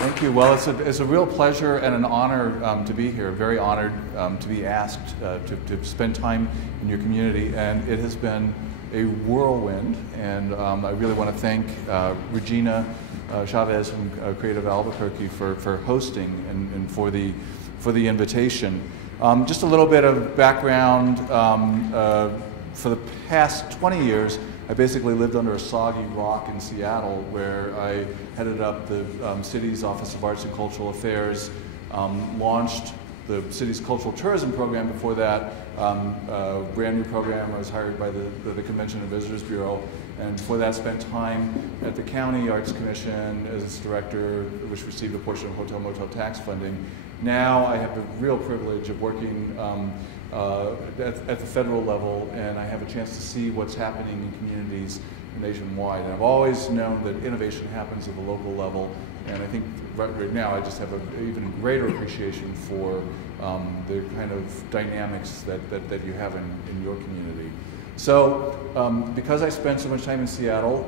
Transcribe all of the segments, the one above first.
Thank you. Well, it's a real pleasure and an honor to be here. Very honored to be asked to spend time in your community, and it has been a whirlwind. And I really want to thank Regina Chavez from Creative Albuquerque for hosting and for the invitation. Just a little bit of background. For the past 20 years, I basically lived under a soggy rock in Seattle, where I headed up the city's Office of Arts and Cultural Affairs, launched the city's cultural tourism program. Before that, a brand new program. I was hired by the Convention and Visitors Bureau, and before that spent time at the County Arts Commission as its director, which received a portion of hotel motel tax funding. Now I have the real privilege of working at the federal level, and I have a chance to see what's happening in communities nationwide. And I've always known that innovation happens at the local level, and I think right now I just have an even greater appreciation for the kind of dynamics that you have in your community. So because I spent so much time in Seattle,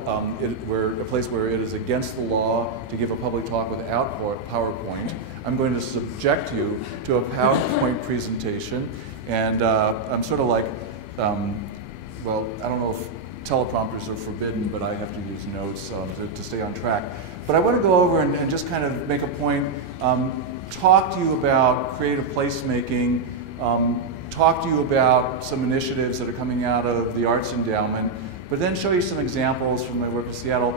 we're a place where it is against the law to give a public talk without PowerPoint. I'm going to subject you to a PowerPoint presentation. And I'm sort of like, well, I don't know if teleprompters are forbidden, but I have to use notes to stay on track. But I want to go over and just kind of make a point, talk to you about creative placemaking, talk to you about some initiatives that are coming out of the Arts Endowment, but then show you some examples from my work in Seattle.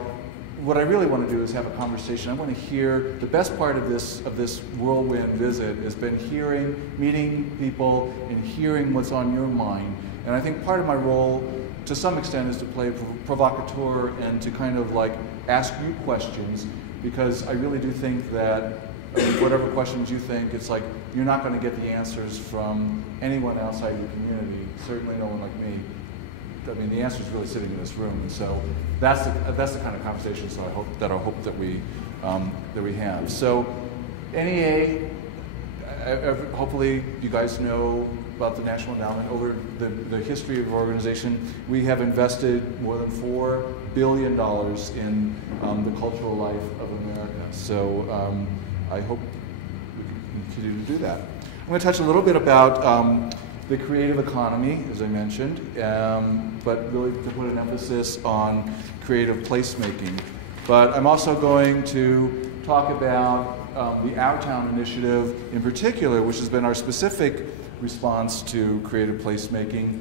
What I really want to do is have a conversation. I want to hear, the best part of this whirlwind visit has been meeting people and hearing what's on your mind. And I think part of my role, to some extent, is to play provocateur and to kind of like ask you questions, because I really do think that whatever questions you think, it's like you're not going to get the answers from anyone outside your community, certainly no one like me. I mean, the answer is really sitting in this room, and so that's the kind of conversation. So I hope that we have. So, NEA. Hopefully, you guys know about the National Endowment. Over the history of our organization, we have invested more than $4 billion in the cultural life of America. So, I hope we can continue to do that. I'm going to touch a little bit about the creative economy, as I mentioned, but really to put an emphasis on creative placemaking. But I'm also going to talk about the Our Town initiative in particular, which has been our specific response to creative placemaking,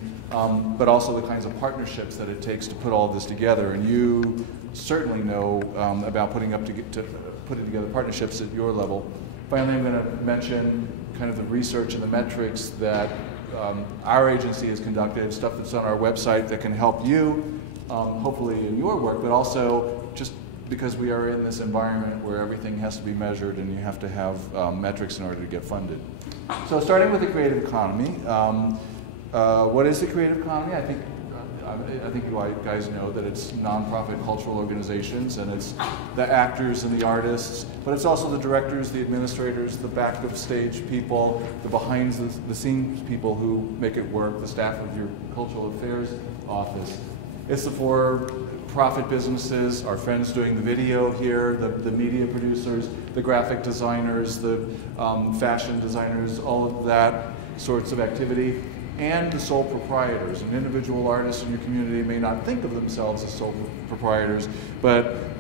but also the kinds of partnerships that it takes to put all of this together. And you certainly know about putting together partnerships at your level. Finally, I'm going to mention kind of the research and the metrics that our agency has conducted, stuff that's on our website that can help you, hopefully in your work, but also just because we are in this environment where everything has to be measured and you have to have metrics in order to get funded. So starting with the creative economy, what is the creative economy? I think you guys know that it's nonprofit cultural organizations, and it's the actors and the artists, but it's also the directors, the administrators, the back of stage people, the behind the scenes people who make it work, the staff of your cultural affairs office. It's the for-profit businesses, our friends doing the video here, the media producers, the graphic designers, the fashion designers, all of that sorts of activity. And the sole proprietors. And individual artists in your community may not think of themselves as sole proprietors, but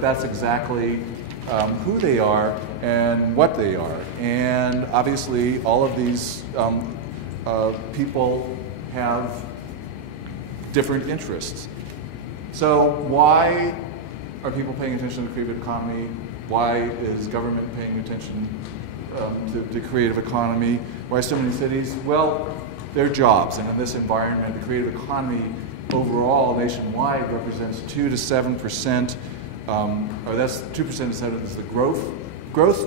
that's exactly who they are and what they are. And obviously, all of these people have different interests. So why are people paying attention to the creative economy? Why is government paying attention to creative economy? Why so many cities? Well, they're jobs, and in this environment, the creative economy overall nationwide represents 2 to 7%, or that's 2% to 7% is the growth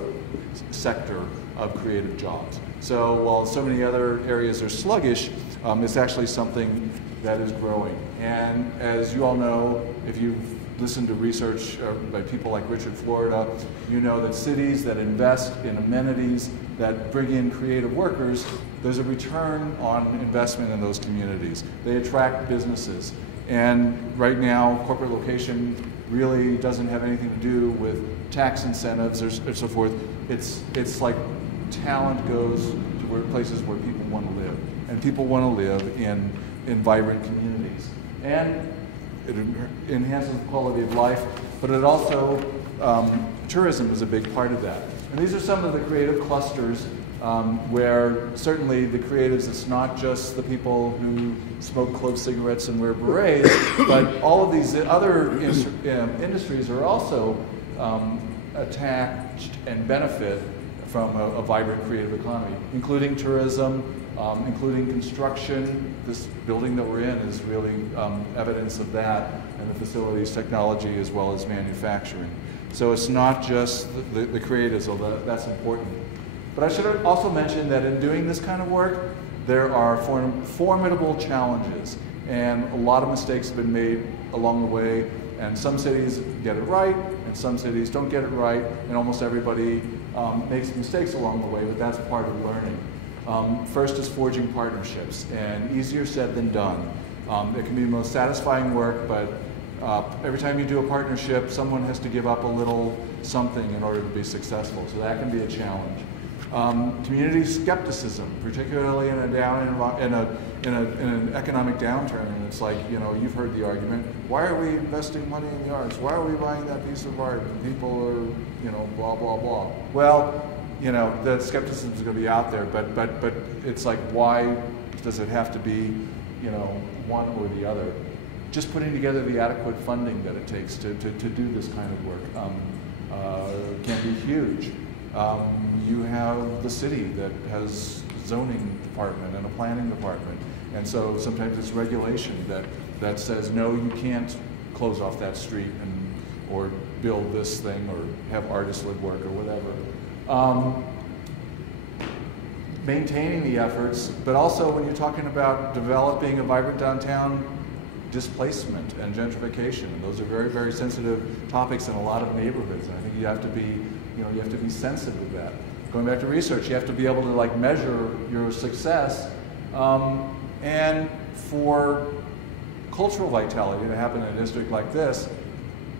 sector of creative jobs. So while so many other areas are sluggish, it's actually something that is growing. And as you all know, if you've listened to research by people like Richard Florida, you know that cities that invest in amenities, that bring in creative workers, there's a return on investment in those communities. They attract businesses. And right now, corporate location really doesn't have anything to do with tax incentives or so forth. It's like talent goes to places where people want to live, and people want to live in vibrant communities. And it enhances the quality of life, but it also, tourism is a big part of that. And these are some of the creative clusters where certainly the creatives, it's not just the people who smoke clove cigarettes and wear berets, but all of these other industries are also attached and benefit from a vibrant creative economy, including tourism, including construction. This building that we're in is really evidence of that, and the facilities, technology, as well as manufacturing. So it's not just the creatives, although that's important. But I should also mention that in doing this kind of work, there are formidable challenges, and a lot of mistakes have been made along the way, and some cities get it right, and some cities don't get it right, and almost everybody makes mistakes along the way, but that's part of learning. First is forging partnerships, and easier said than done. It can be the most satisfying work, but every time you do a partnership, someone has to give up a little something in order to be successful, so that can be a challenge. Community skepticism, particularly in an economic downturn, and it's like, you know, you've heard the argument, why are we investing money in the arts? Why are we buying that piece of art? And people are, you know, blah, blah, blah. Well, you know, the skepticism is going to be out there, but it's like, why does it have to be, you know, one or the other? Just putting together the adequate funding that it takes to do this kind of work can be huge. You have the city that has zoning department and a planning department, and so sometimes it's regulation that says, no, you can't close off that street or build this thing or have artists live work or whatever. Maintaining the efforts, but also when you're talking about developing a vibrant downtown, displacement and gentrification, and those are very, very sensitive topics in a lot of neighborhoods, and I think you have to be, you know, you have to be sensitive to that. Going back to research, you have to be able to like measure your success, and for cultural vitality to happen in a district like this,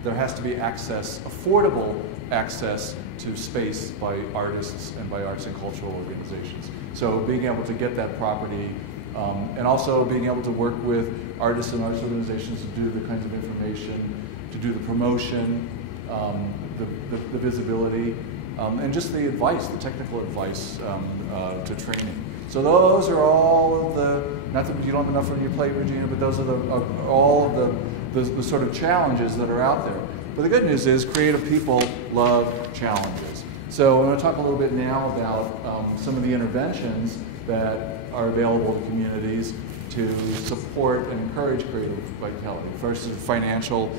there has to be access, affordable access to space by artists and by arts and cultural organizations. So being able to get that property, and also being able to work with artists and arts organizations to do the kinds of information, to do the promotion, the visibility, and just the advice, the technical advice to training. So those are all of the, not that you don't have enough on your plate, Regina, but those are all of the sort of challenges that are out there. But the good news is creative people love challenges. So I'm going to talk a little bit now about some of the interventions that are available to communities to support and encourage creative vitality. First is financial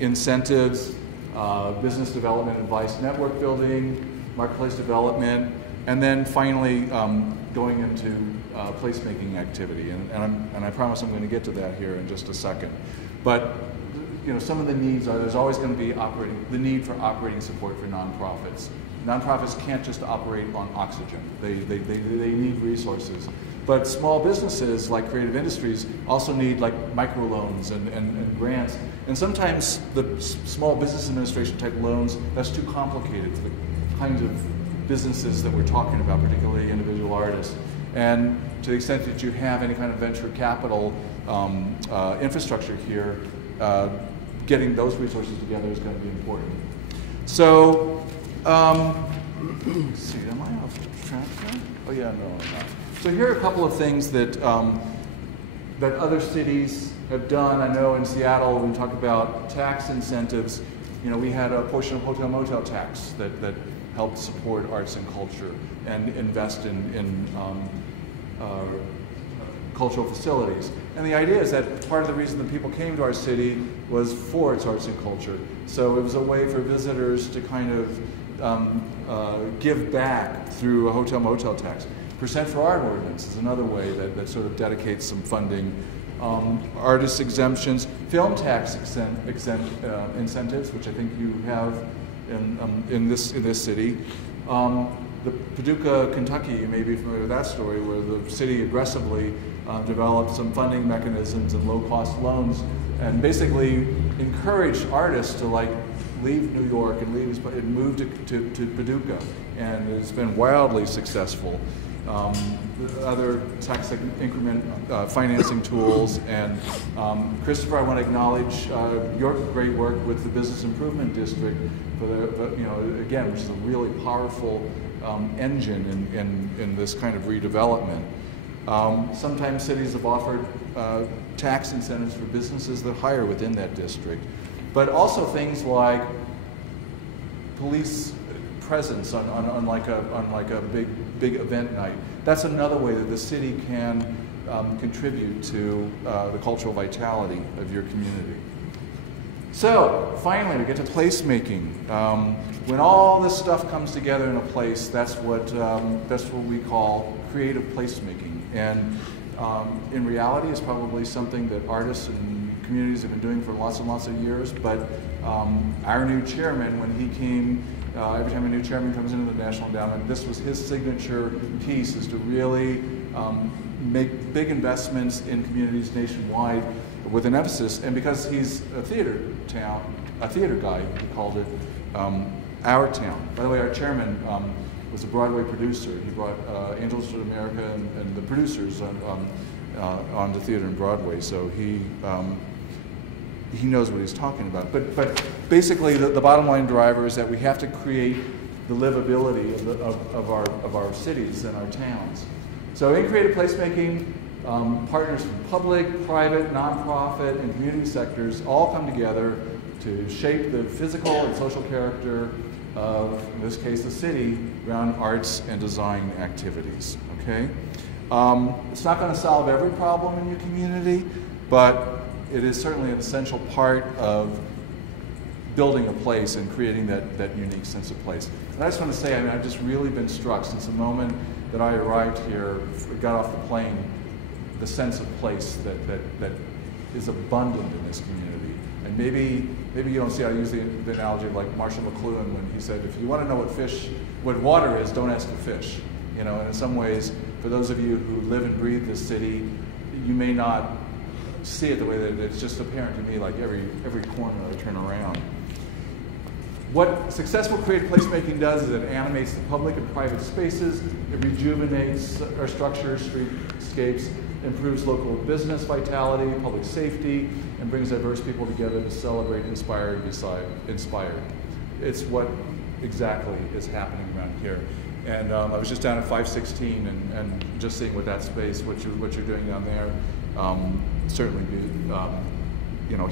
incentives, business development advice, network building, marketplace development, and then finally going into placemaking activity. And I promise I'm going to get to that here in just a second. But you know, some of the needs are, there's always going to be the need for operating support for nonprofits. Nonprofits can't just operate on oxygen. They need resources. But small businesses like creative industries also need like microloans and grants. And sometimes the small business administration type loans, that's too complicated for the kinds of businesses that we're talking about, particularly individual artists. And to the extent that you have any kind of venture capital infrastructure here, getting those resources together is going to be important. So, let's see, am I off track here? Oh yeah, no, I'm not. So here are a couple of things that that other cities have done. I know in Seattle, when we talk about tax incentives, you know, we had a portion of hotel-motel tax that helped support arts and culture and invest in cultural facilities. And the idea is that part of the reason that people came to our city was for its arts and culture. So it was a way for visitors to kind of give back through a hotel-motel tax. Percent for art ordinance is another way that sort of dedicates some funding. Artist exemptions, film tax incentives, which I think you have in this city. The Paducah, Kentucky, you may be familiar with that story, where the city aggressively developed some funding mechanisms and low-cost loans and basically encouraged artists to like leave New York and move to Paducah, and it's been wildly successful. Other tax increment financing tools, and Christopher, I want to acknowledge your great work with the Business Improvement District for the, you know, again, which is a really powerful engine in this kind of redevelopment. Sometimes cities have offered tax incentives for businesses that hire within that district, but also things like police presence on like a big event night. That's another way that the city can contribute to the cultural vitality of your community. So finally, we get to placemaking. When all this stuff comes together in a place, that's what we call creative placemaking. And in reality, it's probably something that artists and communities have been doing for lots and lots of years. But our new chairman, when he came, every time a new chairman comes into the National Endowment, this was his signature piece, is to really make big investments in communities nationwide with an emphasis. And because he's a theater guy, he called it Our Town. By the way, our chairman was a Broadway producer. He brought Angels to America and the producers on the theater in Broadway. So he knows what he's talking about. But basically, the bottom line driver is that we have to create the livability of our cities and our towns. So in creative placemaking, partners from public, private, nonprofit, and community sectors all come together to shape the physical and social character of, in this case, the city around arts and design activities. Okay, it's not going to solve every problem in your community, but it is certainly an essential part of building a place and creating that unique sense of place. And I just want to say, I mean, I've just really been struck since the moment that I arrived here, got off the plane, the sense of place that is abundant in this community. And maybe you don't see, I use the analogy of like Marshall McLuhan when he said, if you want to know what water is, don't ask the fish. You know, and in some ways, for those of you who live and breathe this city, you may not see it the way that it's just apparent to me, like every corner I turn around. What successful creative placemaking does is it animates the public and private spaces, it rejuvenates our structures, streetscapes, improves local business vitality, public safety, and brings diverse people together to celebrate, inspire, and be inspired. It's what exactly is happening around here. And I was just down at 516 and just seeing what that space, what you're doing down there, certainly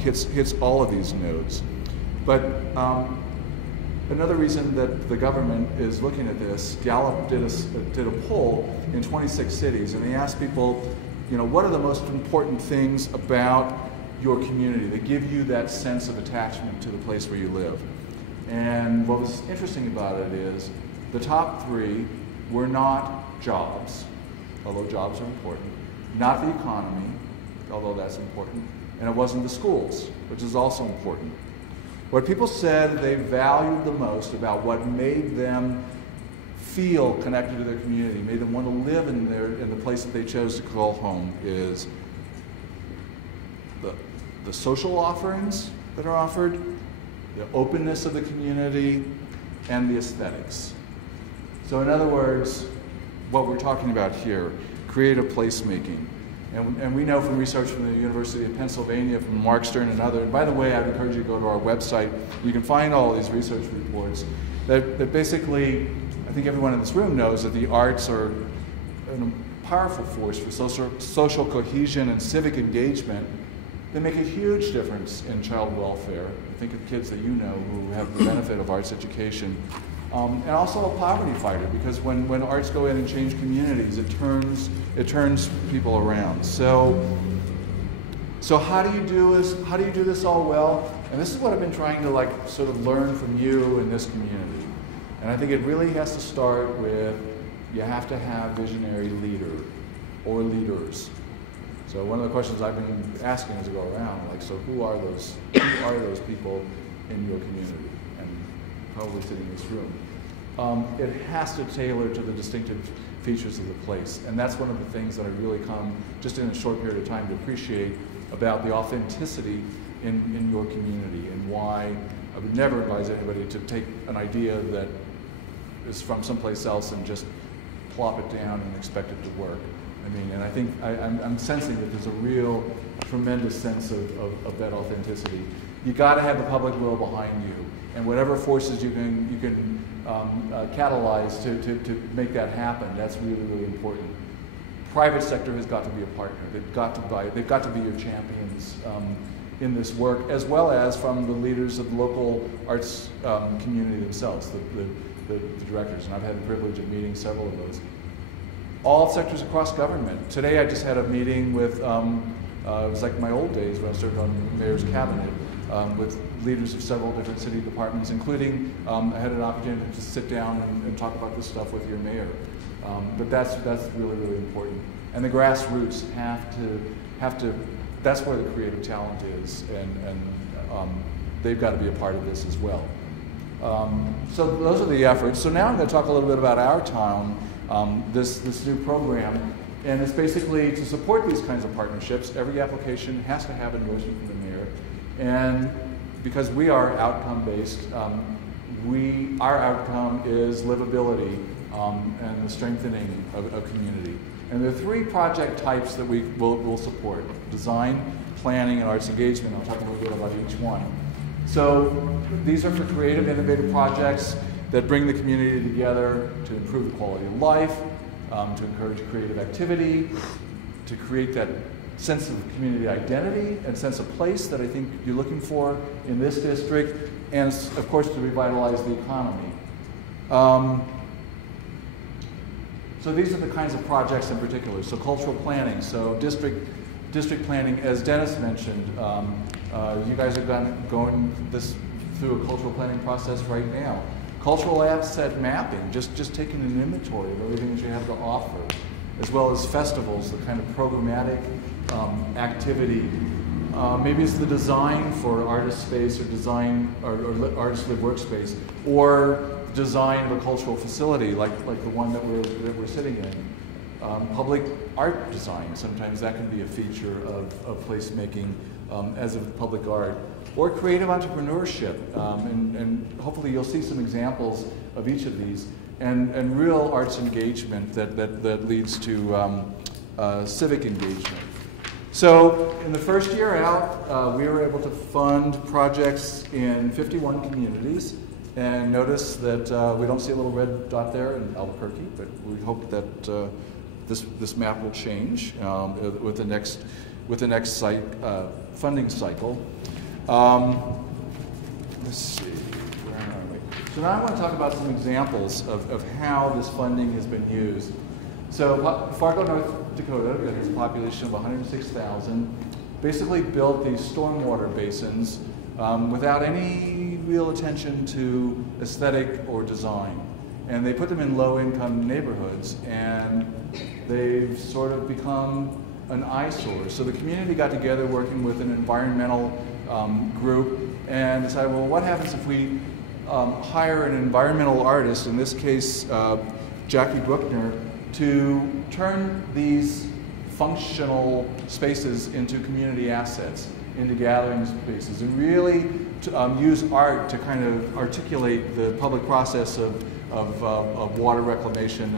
hits all of these nodes. But another reason that the government is looking at this, Gallup did a poll in 26 cities, and they asked people, you know, what are the most important things about your community that give you that sense of attachment to the place where you live? And what was interesting about it is the top three were not jobs, although jobs are important, not the economy, although that's important, and it wasn't the schools, which is also important. What people said they valued the most about what made them feel connected to their community, made them want to live in the place that they chose to call home, is the social offerings that are offered, the openness of the community, and the aesthetics. So in other words, what we're talking about here, creative placemaking. And we know from research from the University of Pennsylvania, from Mark Stern and others, and by the way, I'd encourage you to go to our website. You can find all these research reports that basically, I think everyone in this room knows that the arts are a powerful force for social cohesion and civic engagement. They make a huge difference in child welfare. Think of kids that you know who have the benefit of arts education. And also a poverty fighter, because when arts go in and change communities, it turns people around. So how do you do this? How do you do this all well? And this is what I've been trying to like sort of learn from you in this community. And I think it really has to start with, you have to have visionary leader or leaders. So one of the questions I've been asking as I go around, like, so who are those people in your community? Probably sitting in this room. It has to tailor to the distinctive features of the place. And that's one of the things that I really come, just in a short period of time, to appreciate about the authenticity in your community, and why I would never advise anybody to take an idea that is from someplace else and just plop it down and expect it to work. I mean, and I think I'm sensing that there's a real tremendous sense of that authenticity. You got to have the public will behind you, and whatever forces you can catalyze to make that happen. That's really, really important. Private sector has got to be a partner. They've got to be your champions in this work, as well as from the leaders of the local arts community themselves, the directors. And I've had the privilege of meeting several of those. All sectors across government. Today I just had a meeting with, it was like my old days when I served on the mayor's cabinet, with leaders of several different city departments, including, I had an opportunity to sit down and talk about this stuff with your mayor. But that's really, really important. And the grassroots have to, that's where the creative talent is, and they've got to be a part of this as well. So those are the efforts. So now I'm going to talk a little bit about our town, this new program, and it's basically to support these kinds of partnerships. Every application has to have endorsement from the mayor, and because we are outcome-based, our outcome is livability and the strengthening of community. And there are three project types that we will support: design, planning, and arts engagement. I'll talk a little bit about each one. So these are for creative, innovative projects that bring the community together to improve the quality of life, to encourage creative activity, to create that sense of community identity and sense of place that I think you're looking for in this district, and of course to revitalize the economy. So these are the kinds of projects in particular. So cultural planning, so district planning, as Dennis mentioned, you guys are going through a cultural planning process right now. Cultural asset mapping, just taking an inventory of everything that you have to offer, as well as festivals, the kind of programmatic activity. Maybe it's the design for artist space or design or artist live workspace, or design of a cultural facility like the one that we're sitting in. Public art design, sometimes that can be a feature of placemaking as of public art, or creative entrepreneurship, and hopefully you'll see some examples of each of these, and real arts engagement that leads to civic engagement. So in the first year out, we were able to fund projects in 51 communities, and notice that we don't see a little red dot there in Albuquerque, but we hope that this map will change with the next funding cycle. Let's see, where are we? So now I want to talk about some examples of how this funding has been used. So Fargo, North Dakota, that has a population of 106,000, basically built these stormwater basins without any real attention to aesthetic or design. And they put them in low-income neighborhoods, and they've sort of become an eyesore. So the community got together working with an environmental group and decided, well, what happens if we hire an environmental artist, in this case Jackie Bruckner, to turn these functional spaces into community assets, into gathering spaces, and really to, use art to kind of articulate the public process of water reclamation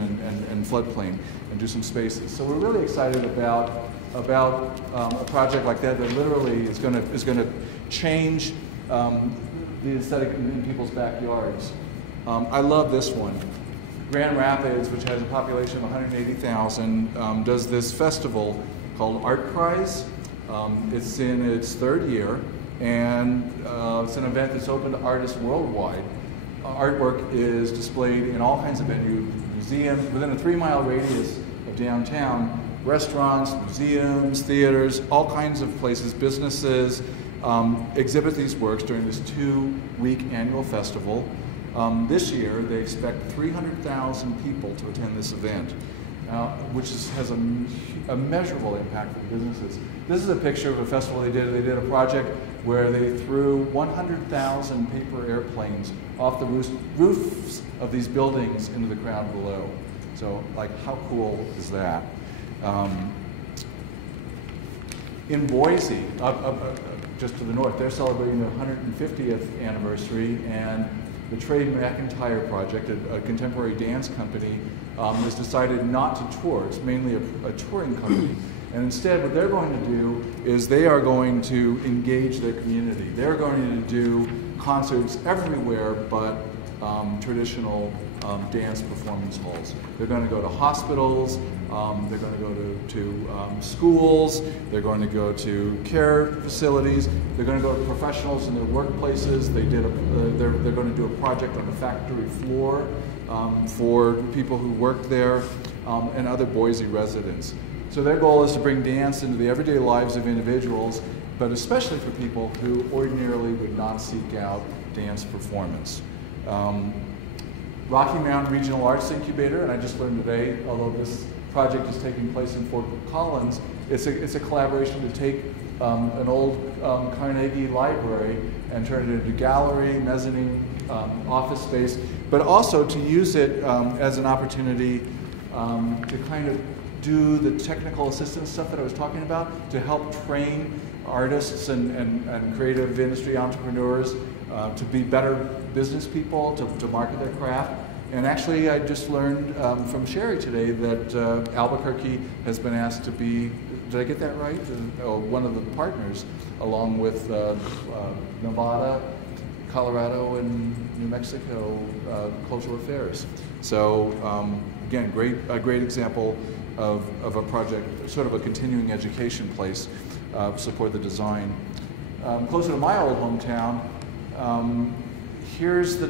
and floodplain, and do some spaces. So we're really excited about a project like that literally is going to change the aesthetic in people's backyards. I love this one. Grand Rapids, which has a population of 180,000, does this festival called Art Prize. It's in its third year, and it's an event that's open to artists worldwide. Artwork is displayed in all kinds of venues, museums, within a 3-mile radius of downtown, restaurants, museums, theaters, all kinds of places, businesses exhibit these works during this 2-week annual festival. This year, they expect 300,000 people to attend this event, which has a measurable impact for the businesses. This is a picture of a festival they did. They did a project where they threw 100,000 paper airplanes off the roofs of these buildings into the ground below. So, like, how cool is that? In Boise, just to the north, they're celebrating their 150th anniversary, and the Trey McIntyre Project, a contemporary dance company, has decided not to tour. It's mainly a touring company. And instead, what they're going to do is they are going to engage their community. They're going to do concerts everywhere but traditional dance performance halls. They're going to go to hospitals, they're going to go to schools, they're going to go to care facilities, they're going to go to professionals in their workplaces. They're going to do a project on the factory floor for people who work there and other Boise residents. So their goal is to bring dance into the everyday lives of individuals, but especially for people who ordinarily would not seek out dance performance. Rocky Mountain Regional Arts Incubator, and I just learned today, although this project is taking place in Fort Collins, it's a collaboration to take an old Carnegie library and turn it into gallery, mezzanine, office space, but also to use it as an opportunity to kind of do the technical assistance stuff that I was talking about, to help train artists and creative industry entrepreneurs to be better business people, to market their craft. And actually, I just learned from Sherry today that Albuquerque has been asked to be, did I get that right? One of the partners, along with Nevada, Colorado, and New Mexico Cultural Affairs. So again, a great example of a project, sort of a continuing education place, support the design. Closer to my old hometown, here's the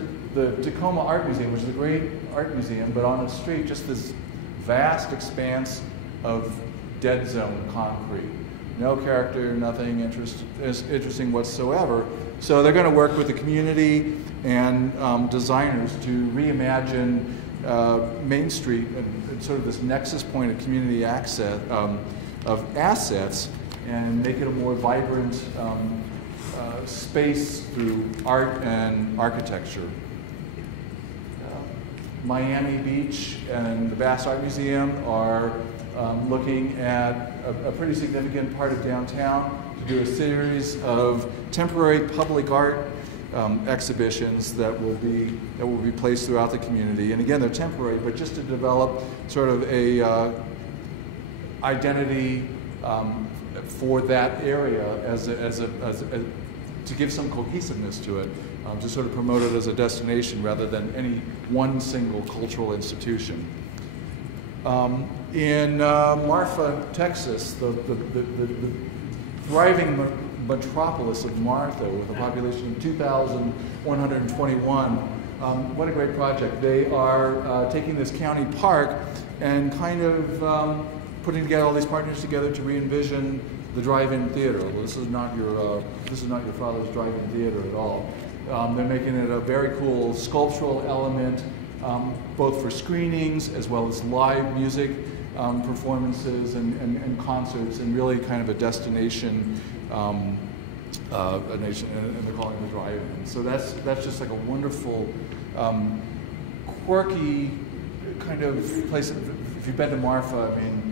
Tacoma Art Museum, which is a great art museum, but on the street, just this vast expanse of dead zone concrete. No character, nothing interesting whatsoever. So they're going to work with the community and designers to reimagine Main Street and sort of this nexus point of community access of assets, and make it a more vibrant space through art and architecture. Miami Beach and the Bass Art Museum are looking at a pretty significant part of downtown to do a series of temporary public art exhibitions that will be placed throughout the community. And again, they're temporary, but just to develop sort of a identity for that area to give some cohesiveness to it, to sort of promote it as a destination rather than any one single cultural institution. In Marfa, Texas, the thriving metropolis of Marfa with a population of 2,121, what a great project. They are taking this county park and kind of putting together all these partners together to re-envision the drive-in theater. Well, this is not your father's drive-in theater at all. They're making it a very cool sculptural element, both for screenings as well as live music performances and concerts, and really kind of a destination, and they're calling it the drive-in. So that's just like a wonderful, quirky kind of place. If you've been to Marfa, I mean,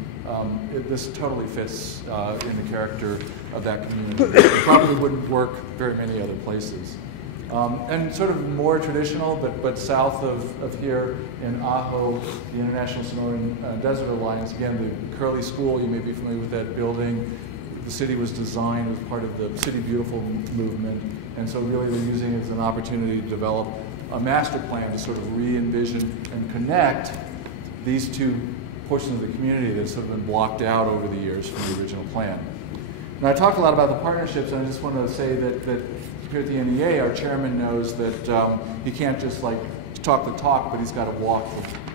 this totally fits in the character of that community. It probably wouldn't work very many other places. And sort of more traditional, but south of here in Ajo, the International Sonoran Desert Alliance, again, the Curly School, you may be familiar with that building. The city was designed as part of the City Beautiful movement, and so really they're using it as an opportunity to develop a master plan to sort of re-envision and connect these two portions of the community that have sort of been blocked out over the years from the original plan. Now, I talked a lot about the partnerships, and I just want to say that here at the NEA, our chairman knows that he can't just like talk the talk, but he's got to walk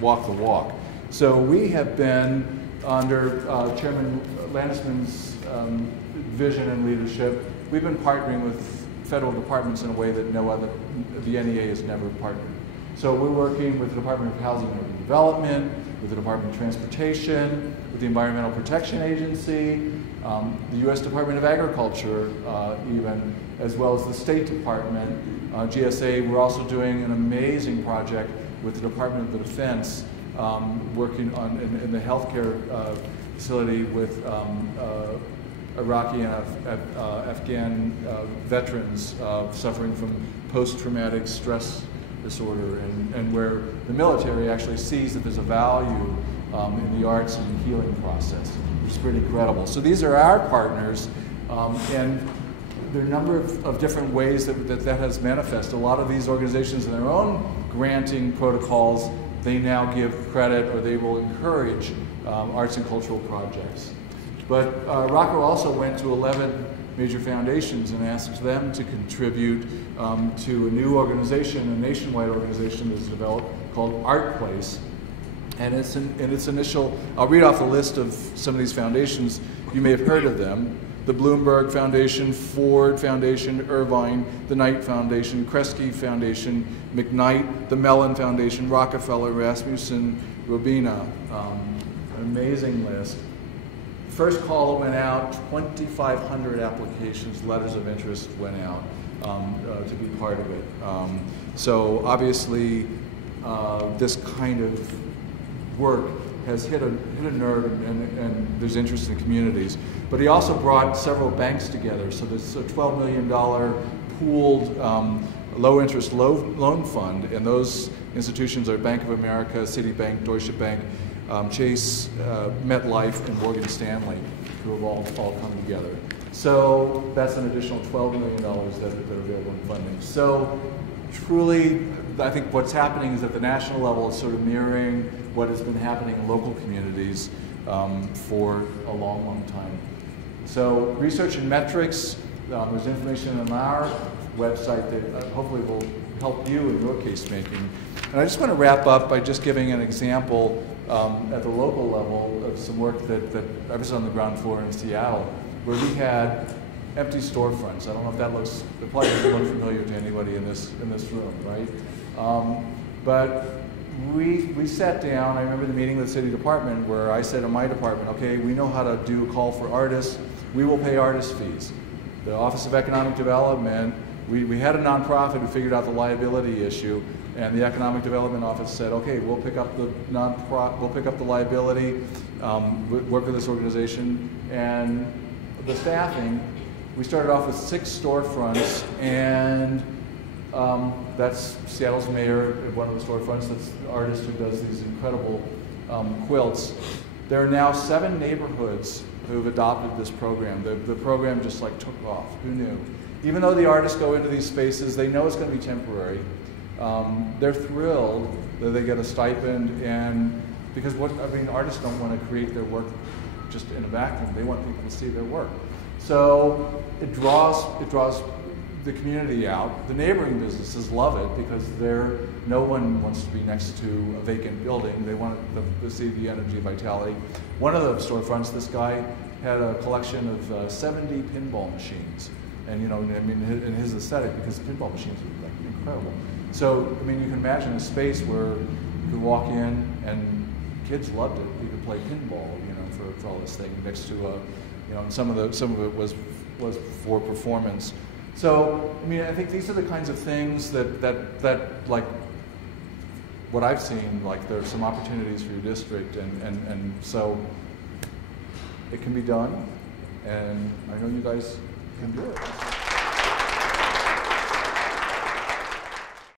the walk. So we have been under Chairman Landisman's vision and leadership. We've been partnering with federal departments in a way that the NEA has never partnered. So we're working with the Department of Housing and Urban Development, with the Department of Transportation, with the Environmental Protection Agency, the U.S. Department of Agriculture even, as well as the State Department, GSA. We're also doing an amazing project with the Department of the Defense, working on in the healthcare facility with Iraqi and Afghan veterans suffering from post-traumatic stress disorder, and where the military actually sees that there's a value in the arts and healing process, which is pretty incredible. So these are our partners, and there are a number of different ways that has manifested. A lot of these organizations in their own granting protocols, they now give credit or they will encourage arts and cultural projects. But Rocco also went to 11 major foundations and asked them to contribute to a new organization, a nationwide organization that's developed called Art Place. And in its initial, I'll read off the list of some of these foundations. You may have heard of them. The Bloomberg Foundation, Ford Foundation, Irvine, the Knight Foundation, Kresge Foundation, McKnight, the Mellon Foundation, Rockefeller, Rasmussen, Robina. An amazing list. First call that went out, 2,500 applications, letters of interest went out to be part of it. So obviously, this kind of work has hit a nerve, and there's interest in communities. But he also brought several banks together. So there's a $12 million pooled low-interest loan fund, and those institutions are Bank of America, Citibank, Deutsche Bank, Chase, MetLife, and Morgan Stanley, who have all come together. So that's an additional $12 million that are available in funding. So truly, I think what's happening is at the national level, it's sort of mirroring what has been happening in local communities for a long, long time. So research and metrics, there's information on our website that hopefully will help you in your case making. And I just want to wrap up by just giving an example at the local level of some work that I was on the ground floor in Seattle, where we had empty storefronts. I don't know if that looks, it probably doesn't look familiar to anybody in this room, right? But we sat down. I remember the meeting with the city department where I said in my department, okay, we know how to do a call for artists. We will pay artist fees. The Office of Economic Development, we had a nonprofit who figured out the liability issue, and the Economic Development Office said, okay, we'll pick up the liability, work with this organization, and the staffing. We started off with 6 storefronts, and that's Seattle's mayor at one of the storefronts. That's the artist who does these incredible quilts. There are now 7 neighborhoods who've adopted this program. The program just like took off. Who knew? Even though the artists go into these spaces, they know it's going to be temporary. They're thrilled that they get a stipend, and because artists don't want to create their work just in a vacuum. They want people to see their work. So it draws the community out. The neighboring businesses love it because no one wants to be next to a vacant building. They want to see the energy, vitality. One of the storefronts, this guy had a collection of 70 pinball machines, and in his aesthetic, because pinball machines are like incredible. So you can imagine a space where you could walk in and kids loved it. You could play pinball, for all this thing next to and some of it was for performance. So, I think these are the kinds of things that like what I've seen, like there's some opportunities for your district, and so it can be done, and I know you guys can do it.